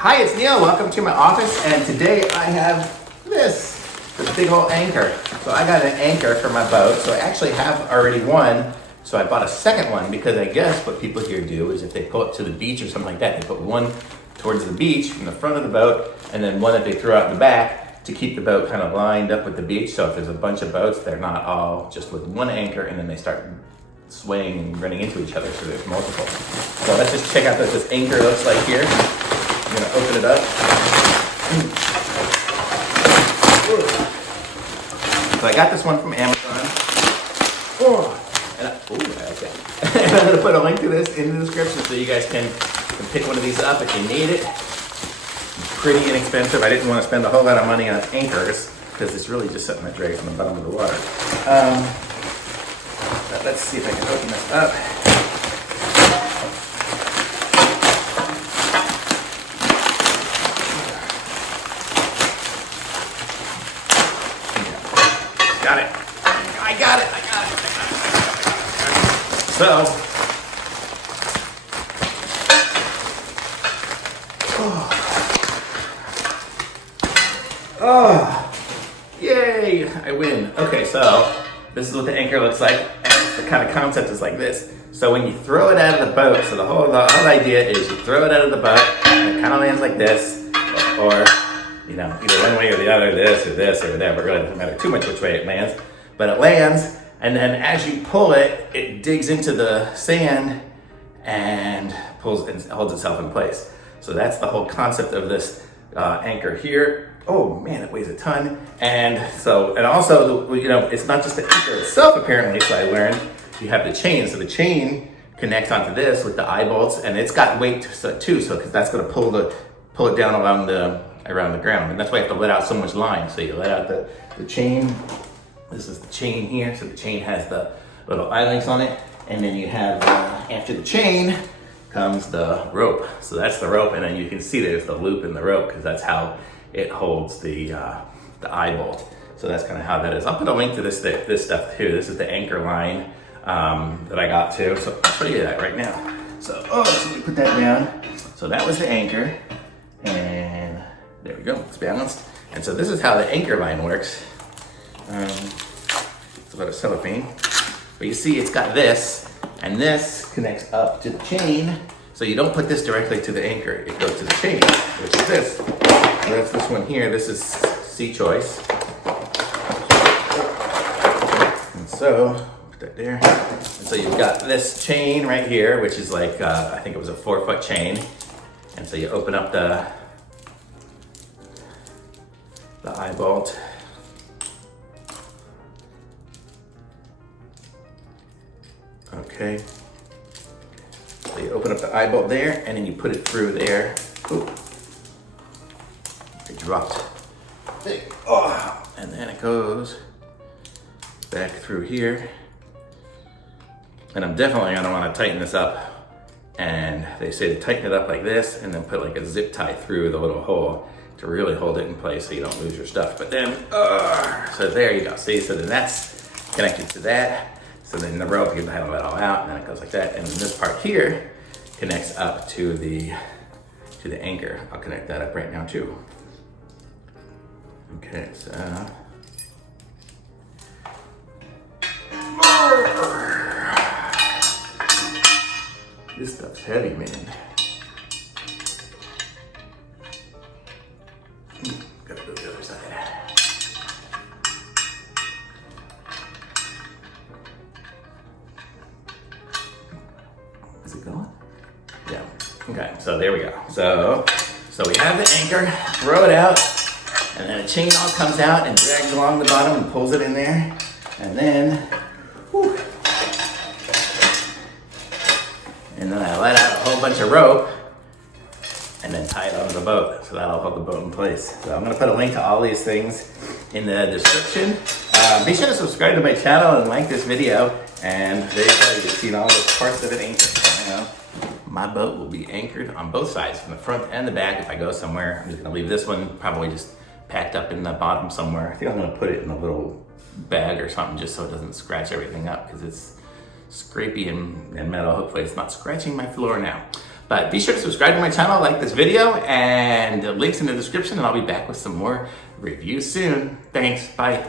Hi, it's Neil. Welcome to my office, and today I have this big old anchor. So I got an anchor for my boat. So I actually have already one. So I bought a second one because I guess what people here do is if they pull it to the beach or something like that, they put one towards the beach in the front of the boat, and then one that they throw out in the back to keep the boat kind of lined up with the beach. So if there's a bunch of boats, they're not all just with one anchor, and then they start swaying and running into each other, so there's multiple. So let's just check out what this anchor looks like here. I'm gonna open it up. So I got this one from Amazon. Okay. And I'm gonna put a link to this in the description so you guys can pick one of these up if you need it. It's pretty inexpensive. I didn't want to spend a whole lot of money on anchors because it's really just something that drags on the bottom of the water. Let's see if I can open this up. Got it. I got it. So, yay, I win. Okay, so this is what the anchor looks like. The kind of concept is like this. So when you throw it out of the boat, so the whole idea is you throw it out of the boat and it kind of lands like this, or you know, either one way or the other, this or whatever. It really doesn't matter too much which way it lands, but it lands, and then as you pull it, it digs into the sand and pulls and holds itself in place. So that's the whole concept of this anchor here. Oh man, it weighs a ton. And also, you know, it's not just the anchor itself apparently, so I learned you have the chain. So the chain connects onto this with the eye bolts, and it's got weight too, so because that's gonna pull it down around the ground. And that's why you have to let out so much line. So you let out the chain. This is the chain here. So the chain has the little eye links on it. And then you have, after the chain comes the rope. So that's the rope, and then you can see there's the loop in the rope because that's how it holds the eye bolt. So that's kind of how that is. I'll put a link to this stuff too. This is the anchor line that I got too. So I'll show you that right now. So let me put that down. So that was the anchor, and there we go, it's balanced. And so this is how the anchor line works. It's a lot of cellophane. But you see it's got this, and this connects up to the chain. So you don't put this directly to the anchor, it goes to the chain, which is this. So that's this one here. This is Seachoice. And so, put that there. And so you've got this chain right here, which is like, I think it was a 4-foot chain. And so you open up the eye bolt. Okay. So you open up the eye bolt there, and then you put it through there. Ooh. It dropped. Oh, and then it goes back through here. And I'm definitely gonna wanna tighten this up. And they say to tighten it up like this, and then put like a zip tie through the little hole to really hold it in place so you don't lose your stuff. But then, so there you go. See, so then that's connected to that. So then the rope, you can handle that all out, and then it goes like that. And then this part here connects up to the anchor. I'll connect that up right now too. Okay, so. This stuff's heavy, man. Gotta go to the other side. Is it going? Yeah. Okay, so there we go. So we have the anchor, throw it out, and then a chain all comes out and drags along the bottom and pulls it in there. And then, whew, and then I let out a whole bunch of rope and then tie it onto the boat. So that'll hold the boat in place. So I'm gonna put a link to all these things in the description. Be sure to subscribe to my channel and like this video. And there you go, you've seen all the parts of an anchor. So, you know, my boat will be anchored on both sides, from the front and the back. If I go somewhere, I'm just gonna leave this one probably just packed up in the bottom somewhere. I think I'm gonna put it in a little bag or something just so it doesn't scratch everything up, because it's scrapey and metal. Hopefully it's not scratching my floor now. But be sure to subscribe to my channel, like this video, and the link's in the description, and I'll be back with some more reviews soon. Thanks, bye.